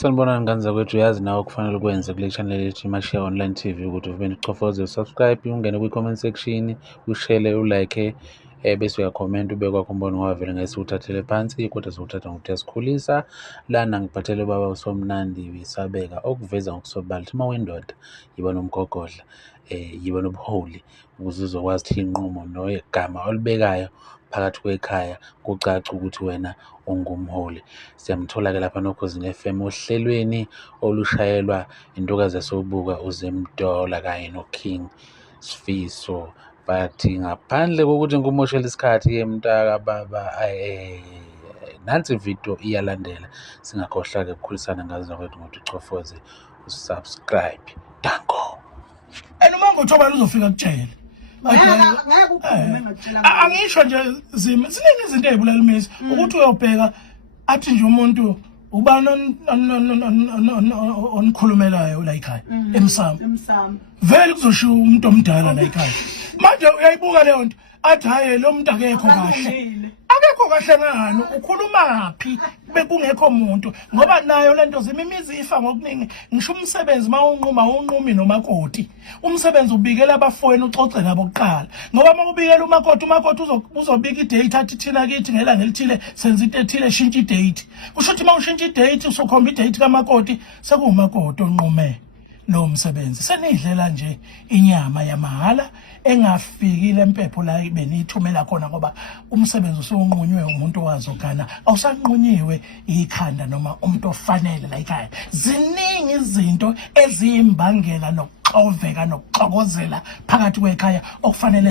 Sanibonani ngani zakwethu, yazi nawe kufanele ukwenze kule channel yethu iMashiya Online TV ukuthi uvele uchofoze subscribe, ungene kwi-comment section, ushare, ulike, bese uyakhomenta ube kwakho umbono wavele ngeke siwuthathele phansi kodwa siwuthatha ngokuthi yasikhulisa. Lana ngiphathele ubaba uSomnandi Wisabeka okuveza ngokusobala uma wendoda yiba nomgogodla, yiba nobuholi ukuze uzokwazi ukuthi inqumo negama olibekayo phakathi kwekhaya kucace ukuthi wena ungumholi. Siyamthola-ke lapha noKhosini FM ohlelweni olushayelwa intokazi yasobuka uZemdola kanye noKing Sifiso. Bathi ngaphandle kokuthi ngikumoshele isikhathi-ke mntaka baba, nansi ividiyo iyalandela. Singakhohlwa-ke ukukhulisana ngazo zakwethu ngokuthi uchofoze usubscribe. Danko. Uma ngoThobani uzofika kutshele. Angisho nje Zima, ziningi izinto ezibulala imizwa ukuthi uyobheka athi nje umuntu ubani onikhulumelayo la ekhaya emsamo vele kuzoshiya umuntu omdala la ekhaya. Manje uyayibuka leyo nto athi hayi lo muntu akekho kahle ngani ukhuluma phi bekungekho umuntu ngoba nayo lento Zima imizi ifa ngokuningi. Ngisho umsebenzi unqumi nomakoti umsebenzi ubikela abafowenu ucoce nabo kuqala ngoba makubikela umakoti uzobika idate athi thina kithi ngelanga elithile senza into ethile shintsha idate. Kusho ukuthi mawushintsha idate usokhomba idate kamakoti sekuwumakoti onqume lo msebenzi. Senidlela nje inyama yamahala engafikile empepho la benithumela khona ngoba umsebenzi usunqunywe umuntu wazogana awusanqunyiwe ikhanda noma umuntu ofanele la ekhaya. Ziningi izinto eziyimbangela nokuxoveka nokuxokozela phakathi kwekhaya okufanele